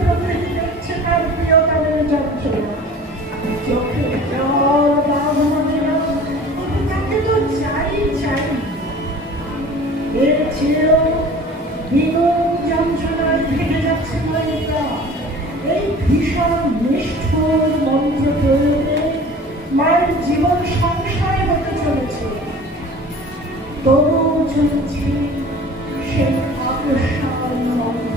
প্রকৃতি দেখছে তার প্রিয়তমের যন্ত্রণা, চোখে জল বাঁধানো দিলাম, তাকে তো চাই চাই। এর চেয়েও বিনোদ যন্ত্রণায় ভেঙে যাচ্ছে মায়েরা। এই ভীষণ নিষ্ঠুর মন্ত্র প্রয়োগে মায়ের জীবন সংশয় হতে চলেছে। তবুও চলছে সেই আকর্ষণ মন্ত্র।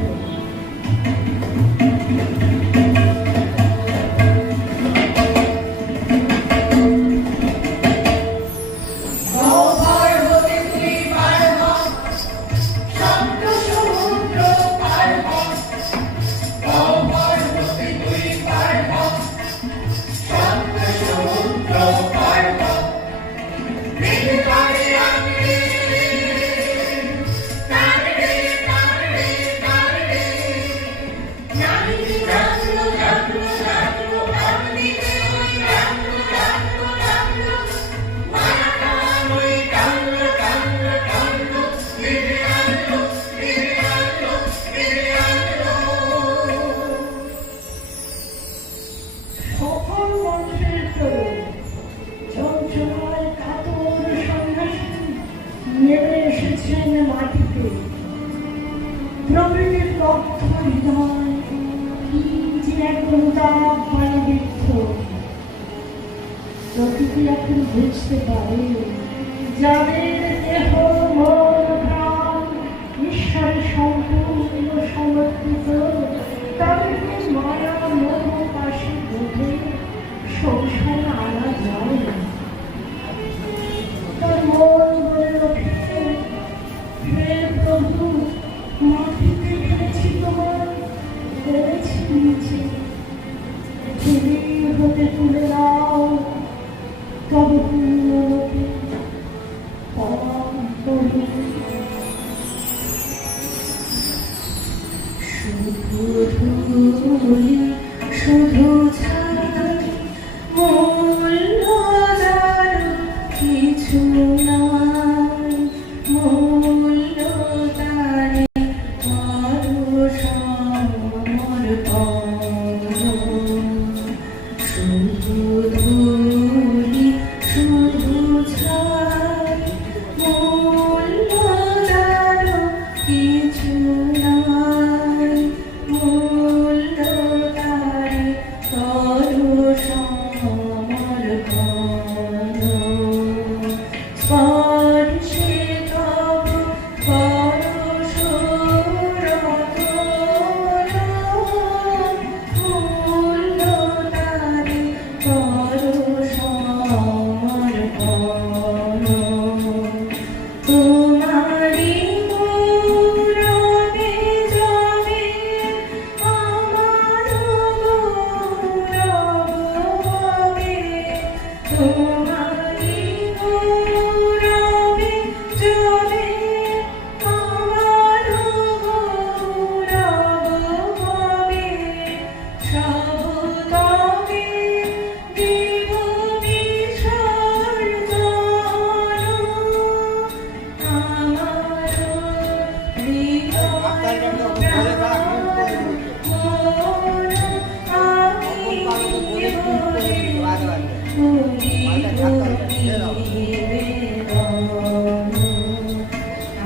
নেমে এসেছেন মাটিতে। প্রকৃতির রক্ত হৃদয় কি যে একদম তাপ মানে বৃদ্ধ। প্রকৃতি এখন বুঝতে পারে যাদের দেহ মন প্রাণ ঈশ্বরের সম্পূর্ণ সমর্পিত, তাদেরকে মায়া মোহ পাশে বোধে সংসারে আনা যায় না। তার মন বলে ওঠে, হে প্রভু, মাটিতে ফেলেছি তোমার, ফেলেছি নিচে, ধীরে হতে তুলে নাও তব পুণ্যলোকে পরম প্রভু। শুধু ধুলি শুধু ছাই, মূল্যদার কিছু নাই, মূল্যদারে করো সমর্পণ। শুধু ধুলি শুধু ছাই, মূল্যদার কিছু নাই, মূল্যদারে করো সমর্পণ। স্পর্শে তব পরশরত মূল্যদারে করো সমর্পণ। তোমারি গৌরবে যাবে আমার গৌরব হবে, তোমারি গৌরবে যাবে আমার গৌরব হবে। সবতবে দেব বিসর্জন, আমার হৃদয় মন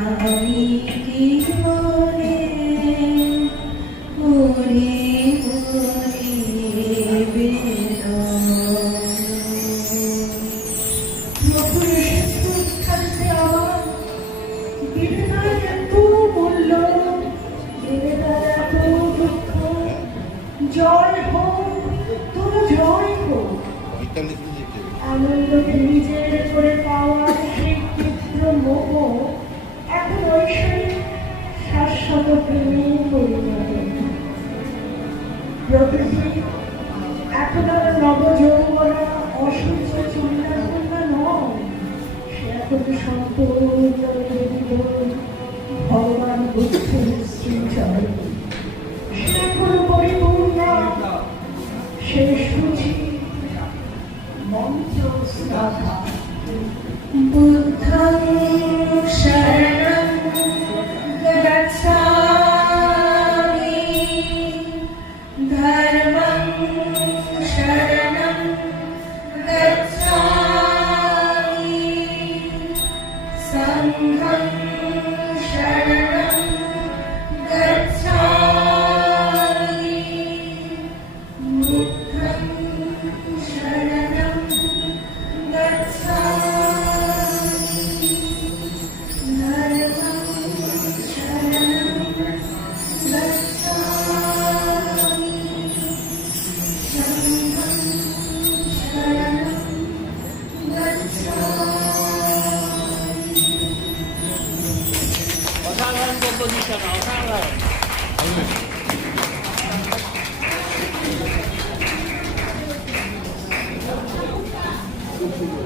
আমি আমি কি মনে মরে মরে বেদন। প্রভু এসেছে উৎখাতে আমার, বিধার এত মূল্য, বিধার এত দুঃখ। জয় হোক তোর জয় হোক। আনন্দকে নিজের করে পাওয়া সেই তীব্র মোহ এখন ঐশ্বরিক শাশ্বত প্রেমে পরিণত। প্রকৃতি এখন আর নবযৌবনা অসহ্য চিন্তা কন্যা নয়, সে এখন সম্পূর্ণ ভগবান বুদ্ধের শ্রীচরণ। সে এখন পরিপূর্ণ, সে শুচি মন্ত্র শ্রদ্ধা। বুদ্ধং শরণং গচ্ছামি, position ở khác rồi. 음.